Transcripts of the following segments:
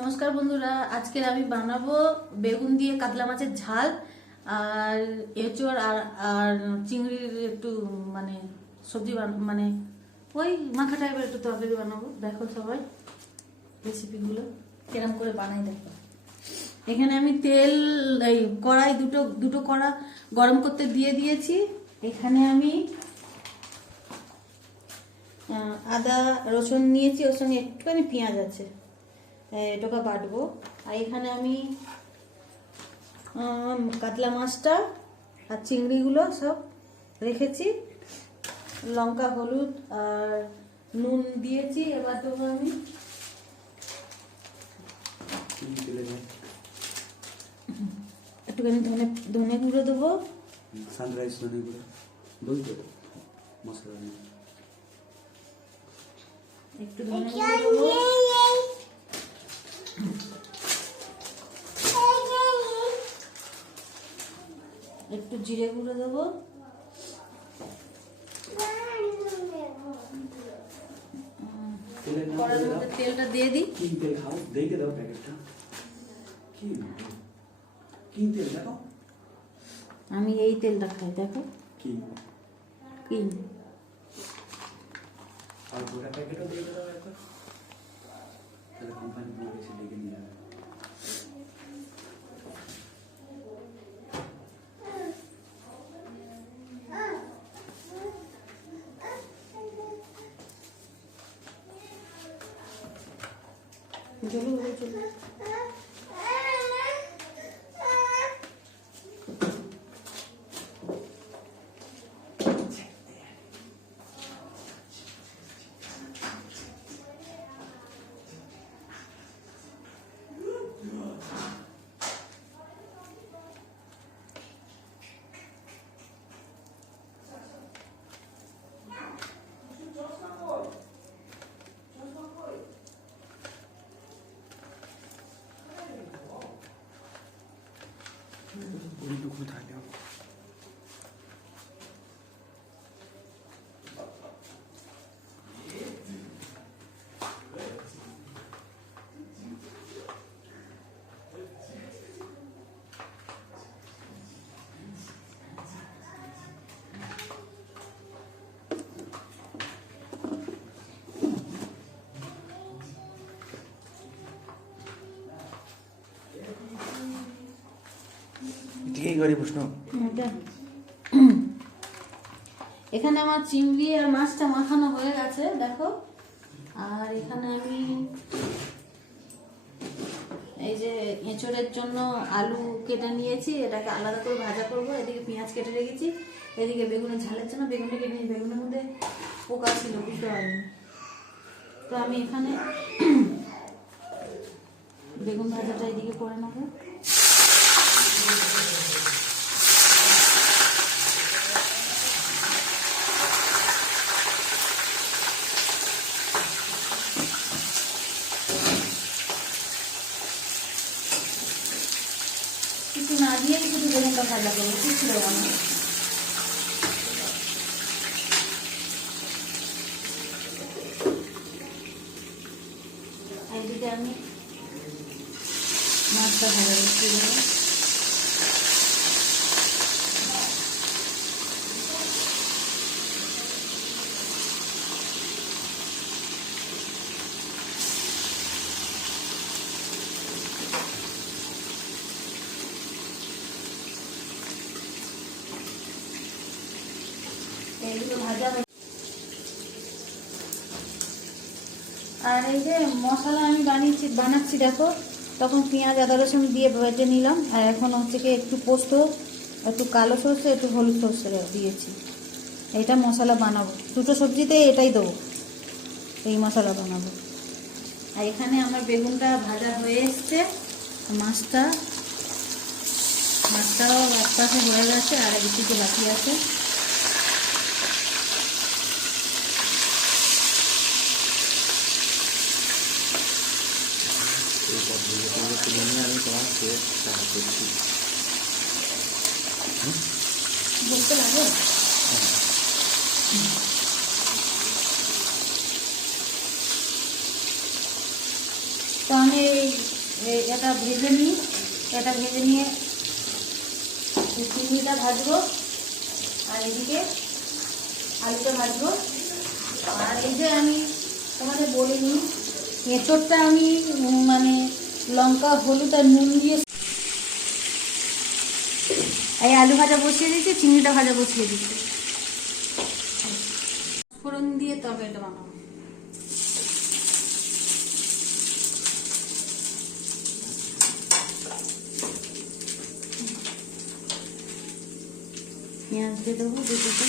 নমস্কার বন্ধুরা, আজকে আমি বানাবো বেগুন দিয়ে কাতলা মাছের ঝাল আর এঁচোড় আর আর চিংড়ির একটু মানে সবজি মানে ওই মাখা টাইপের একটু তরকারি বানাবো। দেখো সবাই রেসিপিগুলো কিরম করে বানাই দেখো। এখানে আমি তেল এই কড়াই দুটো কড়া গরম করতে দিয়ে দিয়েছি। এখানে আমি আদা রসুন নিয়েছি, ওর সঙ্গে একটুখানি পেঁয়াজ আছে, এটাকে বাটবো। আর এখানে আমি কাতলা মাছটা আর চিংড়িগুলো সব রেখেছি, লঙ্কা হলুদ আর নুন দিয়েছি। এবার দেবো আমি একটুখানি ধনে গুঁড়ো দেবো, সানরাইজ ধনে গুঁড়ো বলতে মশলা একটু ধনে গুঁড়ো দেবো, একটু জিরে গুঁড়ো দেবো, কড়াইয়ের মধ্যে তেলটা দিয়ে দিই। কি তেল খাও দেখে দাও প্যাকেটটা কি কি তেল দেখো, আমি এই তেলটা খাই, দেখো কি কি আর গোটা প্যাকেটও দেখে দাও একবার, তাহলে কোম্পানি পুরো বেশি দেখে নিয়ে যাবে। চলো থাকে ঠিকই করি প্রশ্ন। এখানে আমার চিংড়ি আর মাছটা মাখানো হয়ে গেছে, দেখো। আর এখানে আমি এই যে এঁচোড়ের জন্য আলু কেটে নিয়েছি, এটাকে আলাদা করে ভাজা করব। এদিকে পেঁয়াজ কেটে রেখেছি, এদিকে বেগুনের ঝালের জন্য বেগুনটা কেটে নিয়েছি। বেগুনের মধ্যে পোকা ছিল, বুঝতে পারিনি। তো আমি এখানে বেগুন ভাজাটা এদিকে করে নেবো। কিছু না দিয়েই শুধু বেগুনটা ভাজা করবো, কিছু দেবো না। একদিকে আমি মাছটা ভাজা করতে দেবো। এগুলো ভাজা। আর এই যে মশলা আমি বানাচ্ছি দেখো, তখন পেঁয়াজ আদা রসুন দিয়ে ভেজে নিলাম। আর এখন হচ্ছে কি একটু পোস্ত, একটু কালো সর্ষে, একটু হলুদ সর্ষে দিয়েছি। এইটা মশলা বানাবো, দুটো সবজিতে এটাই দেবো, এই মশলা বানাবো। আর এখানে আমার বেগুনটা ভাজা হয়ে এসছে, মাছটাও এক পাশে হয়ে গেছে, আর একদিকে বাকি আছে। আমি তোমার সাহায্য করছি, বলতে লাগে। তো আমি আমি এটা ভেজে নিই, এটা ভেজে নিয়ে চিংড়িটা ভাজবো আর এদিকে আলুটা ভাজবো। আর এই যে আমি তোমাদের বলিনি, এঁচোড়টা আমি মানে লঙ্কা হলুদ আর নুন দিয়ে এই আলু ভাজা বসিয়ে দিচ্ছি, চিংড়িটা ভাজা বসিয়ে দিচ্ছি। ফোড়ন দিয়ে তরকারিটা বানাবো। পেঁয়াজ দিয়ে দেবো দুটোতে।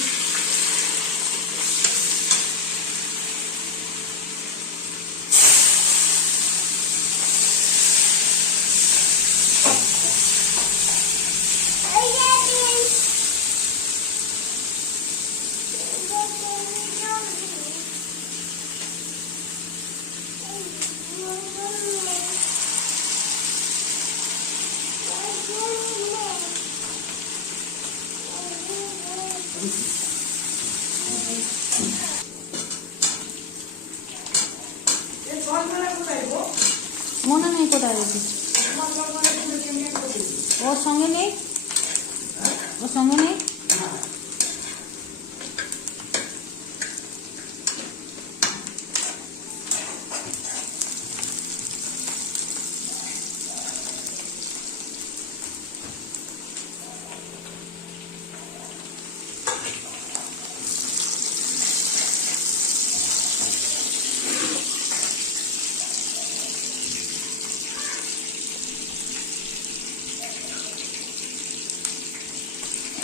মনে নেই কোথায় রেখেছি, ওর সঙ্গে নেই, ওর সঙ্গে নেই।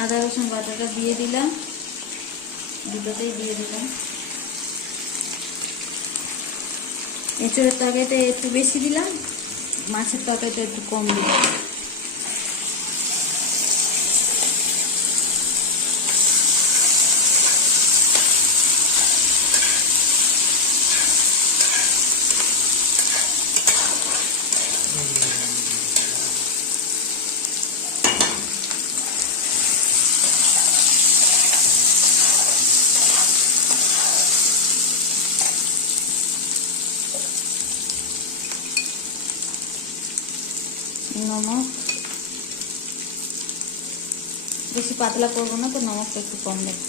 আদা রসুন বাটাটা দিয়ে দিলাম, দুটোতেই দিয়ে দিলাম। এঁচড়ের তরকারিটা একটু বেশি দিলাম, মাছের তরকারিটা একটু কম দিলাম। নমক বেশি পাতলা করবো না, তো নমকটা একটু কম দেবো।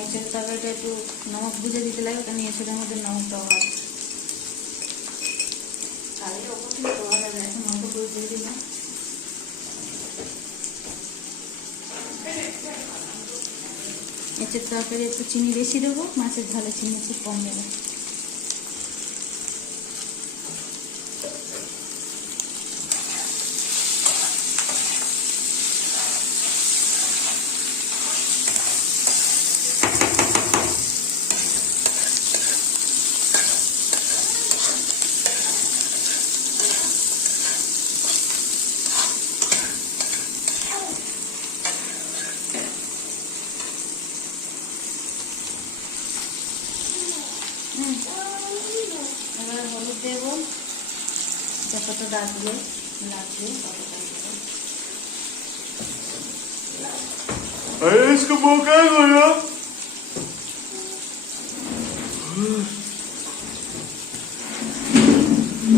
এঁচড়ের তরকারিটা একটু নমক বুঝে দিতে লাগে, কারণ এঁচড়ের মধ্যে নমকটা হয়। কালকে ওপর থেকে দেওয়া যাবে, এখন অল্প করে দিয়ে দিলাম। এঁচড়ের তরকারি একটু চিনি বেশি দেবো, মাছের ঝালে চিনি একটু কম দেবো। এবার হলুদ দেবো, যতটা লাগবে ততটাই দেবো। इसको मौका है गया।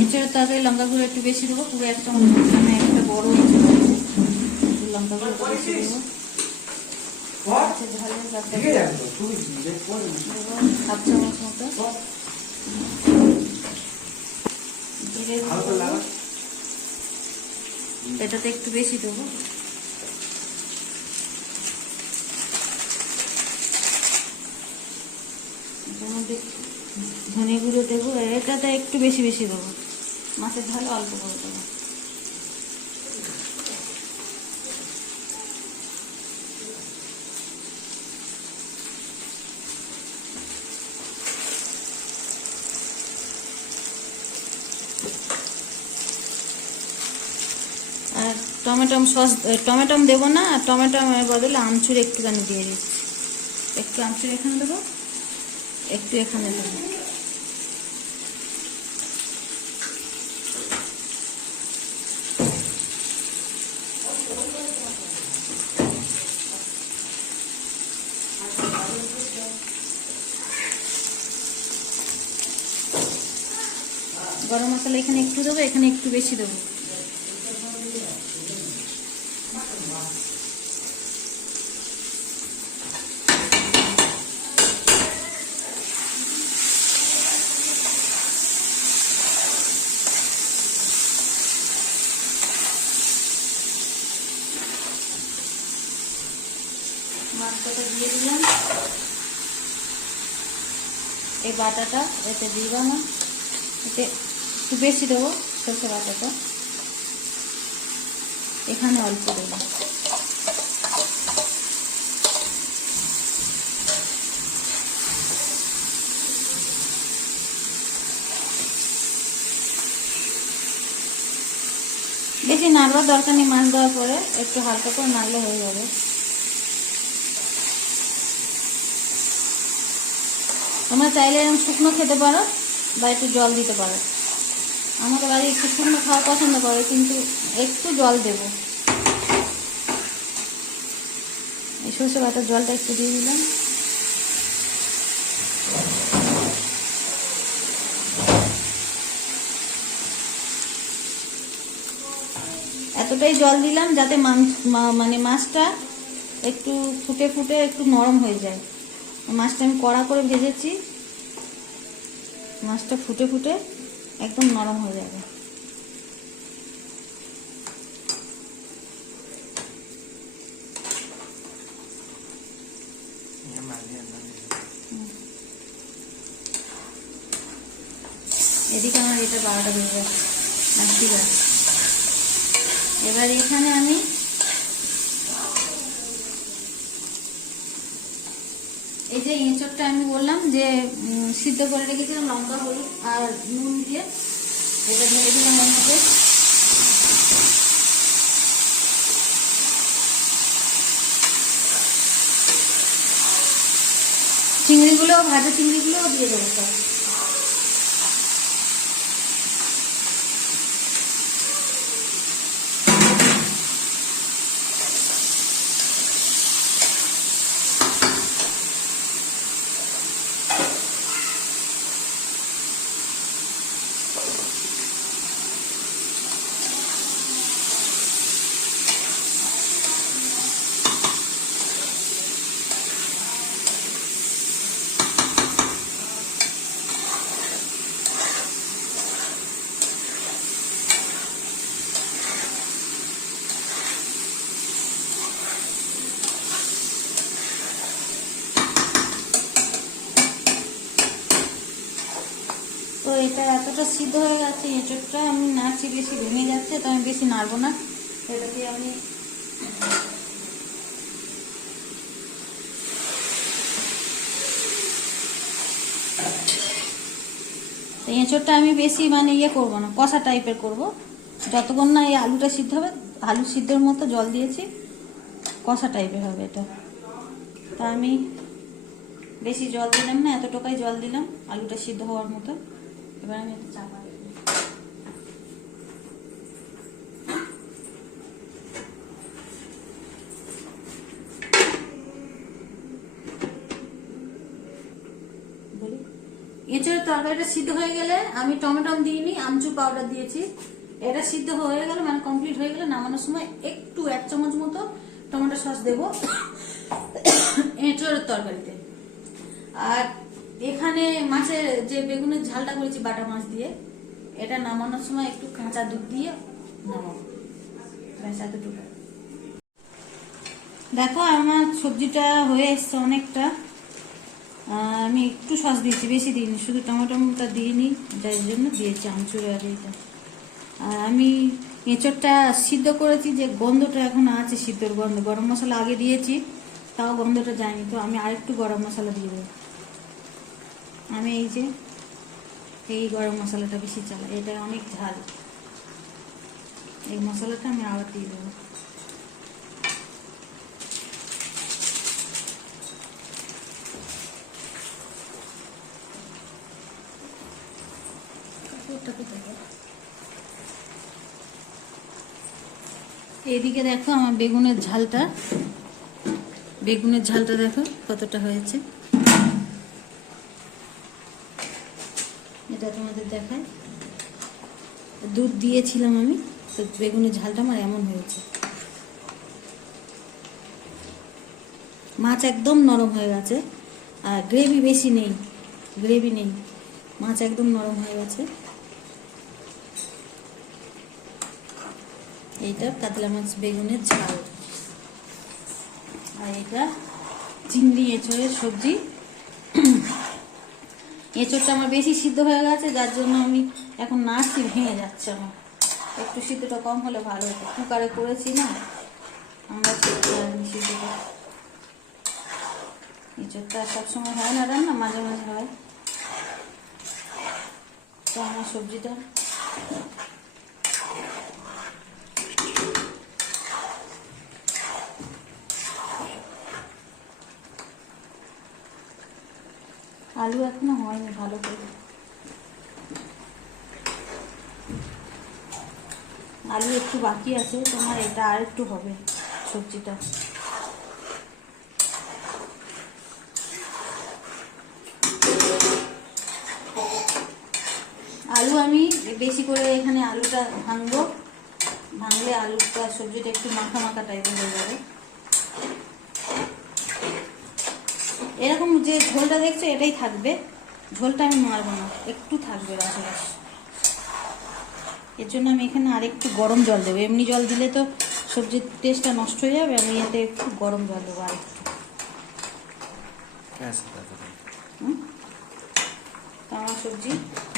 এছাড়া তরকারি লঙ্কা গুঁড়ো একটু বেশি দেবো, পুরো এক চামচ, মানে একটা বড় এঁচড় আছে, একটু লঙ্কা গুঁড়ো একটু বেশি দেবো। আচ্ছা, ঝালের তরকারি দেবো হাফ চামচ মতো। জিরে দেবো, এটাতে একটু বেশি দেবো। এটার মধ্যে ধনে গুঁড়ো দেবো, এটাতে একটু বেশি বেশি দেবো, মাছের ঝাল অল্প করে দেবো। আর টমেটো সস, টমেটো দেবো না, টমেটো বদলে আমচুর একটুখানি দিয়ে দিচ্ছি। একটু আমচুর এখানে দেবো, একটু এখানে দেবো। গরম মশলা এখানে একটু দেবো, এখানে একটু বেশি দেবো। মাছটা দিয়ে দিলাম, এই বাটাটা এতে দিব না, এতে একটু বেশি দেবো সরষে বাটাটা, এখানে অল্প দেবো। বেশি নাড়বার দরকার নেই, মাছ দেওয়ার পরে একটু হালকা করে নাড়লে হয়ে যাবে। তোমরা চাইলে এরকম শুকনো খেতে পারো বা একটু জল দিতে পারো। আমাদের বাড়ি একটু শুকনো খাওয়া পছন্দ করে, কিন্তু একটু জল দেব। এই সরষে বাটার জলটা একটু দিয়ে দিলাম। এতটাই জল দিলাম যাতে মানে মাছটা একটু ফুটে ফুটে একটু নরম হয়ে যায়। মাছটা আমি কড়া করে ভেজেছি, মাছটা ফুটে ফুটে একদম নরম হয়ে যাবে। এদিকে আমার এটা 12টা বেজে যাচ্ছে। ঠিক আছে, এবার এখানে আমি এই যে এঁচড়টা আমি বললাম যে সিদ্ধ করে রেখেছিলাম লঙ্কা হলুদ আর নুন দিয়ে, এটা ঢেলে দিলাম ওর মধ্যে। চিংড়িগুলো, ভাজা চিংড়িগুলোও দিয়ে দেবো সব। তো এটা এতটা সিদ্ধ হয়ে গেছে, এঁচড়টা আমি নাড়ছি, বেশি ভেঙে যাচ্ছে, তো আমি বেশি নাড়বো না। এটাকে আমি এঁচড়টা আমি বেশি মানে ইয়ে করবো না, কষা টাইপের করব। যতক্ষণ না এই আলুটা সিদ্ধ হবে, আলু সিদ্ধের মতো জল দিয়েছি, কষা টাইপের হবে এটা। তা আমি বেশি জল দিলাম না, এতটুকুই জল দিলাম আলুটা সিদ্ধ হওয়ার মতো। এবার আমি একটু চাপা দেব। এঁচড়ের তরকারিটা সিদ্ধ হয়ে গেলে আমি টমেটো দিইনি, আমচুর পাউডার দিয়েছি। এটা সিদ্ধ হয়ে গেল মানে কমপ্লিট হয়ে গেলে নামানোর সময় একটু 1 চামচ মতো টমেটো সস দেবো এঁচড়ের তরকারিতে। আর এখানে মাছের যে বেগুনের ঝালটা করেছি বাটা মাছ দিয়ে, এটা নামানোর সময় একটু কাঁচা দুধ দিয়ে নামাবো, ব্যাস এতটুকু। দেখো আমার সবজিটা হয়ে এসছে অনেকটা। আমি একটু সস দিয়েছি, বেশি দিইনি, শুধু টমেটোটা দিইনি, যার জন্য দিয়েছি আমচুর। আর এটা আমি এঁচড়টা সিদ্ধ করেছি, যে গন্ধটা এখন আছে, সিদ্ধর গন্ধ। গরম মশলা আগে দিয়েছি, তাও গন্ধটা যায়নি, তো আমি আরেকটু গরম মশলা দিয়ে দেবো। আমি এই গরম মশলাটা বেশি চালাই, এটা অনেক ঝাল, এই মশলাটা আমি আবার দিয়ে দেবো। এদিকে দেখো আমার বেগুনের ঝালটা দেখো কতটা হয়েছে, এটা তোমাদের দেখায়। দুধ দিয়েছিলাম আমি, তো বেগুনের ঝালটা আমার এমন হয়েছে। মাছ একদম নরম হয়ে গেছে, আর গ্রেভি বেশি নেই, গ্রেভি নেই, মাছ একদম নরম হয়ে গেছে। এইটা কাতলা মাছ বেগুনের ঝাল, আর এটা চিংড়ি এঁচোড়ের সবজি। এঁচোড়টা আমার বেশি সিদ্ধ হয়ে গেছে, যার জন্য আমি এখন নাড়ছি, ভেঙে যাচ্ছে আমার। একটু সিদ্ধটা কম হলে ভালো হতো, কুকারে করেছি না আমরা, সিদ্ধটা। এঁচোড়টা সবসময় হয় না রান্না, মাঝে মাঝে হয়। তো আমার সবজিটা আলু এখনো হয়নি ভালো করে, আলু একটু বাকি আছে, তোমার এটা আর একটু হবে সবজিটা। আলু আমি বেশি করে এখানে আলুটা ভাঙবো, ভাঙলে আলুটা সবজিটা একটু মাখা মাখা টাইপের হয়ে যাবে। এরকম যে ঝোলটা দেখছো এটাই থাকবে, ঝোলটা আমি মারবো না, একটু থাকবে রসে রস। এর জন্য আমি এখানে আরেকটু গরম জল দেবো, এমনি জল দিলে তো সবজির টেস্টটা নষ্ট হয়ে যাবে, আমি এতে একটু গরম জল দেবো আরেকটু। তো আমার সবজি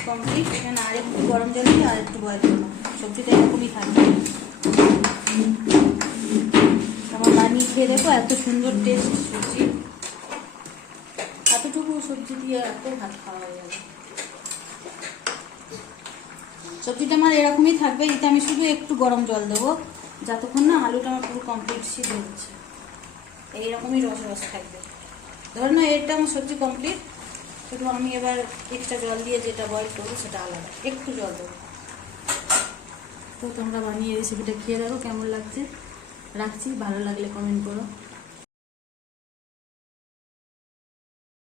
কমপ্লিট, এখানে আরেকটু গরম জল দিয়ে আরেকটু বয়েল করবো, সবজিটা এরকমই থাকবে। আমার বানিয়ে খেয়ে দেখো, এত সুন্দর টেস্ট সবজি, এতটুকু সবজি দিয়ে এত ভাত খাওয়া হয়ে যাবে। সবজিটা আমার এরকমই থাকবে, এতে আমি শুধু একটু গরম জল দেবো, যতক্ষণ না আলুটা আমার পুরো কমপ্লিট সিদ্ধ হচ্ছে। এইরকমই রস রস থাকবে। ধরো না এটা আমার সবজি কমপ্লিট, শুধু আমি এবার এক্সট্রা জল দিয়ে যেটা বয়েল করবো সেটা আলাদা, একটু জল দেবো। তো তোমরা বানিয়ে রেসিপিটা খেয়ে দেখো কেমন লাগছে। রাখছি, ভালো লাগলে কমেন্ট করো।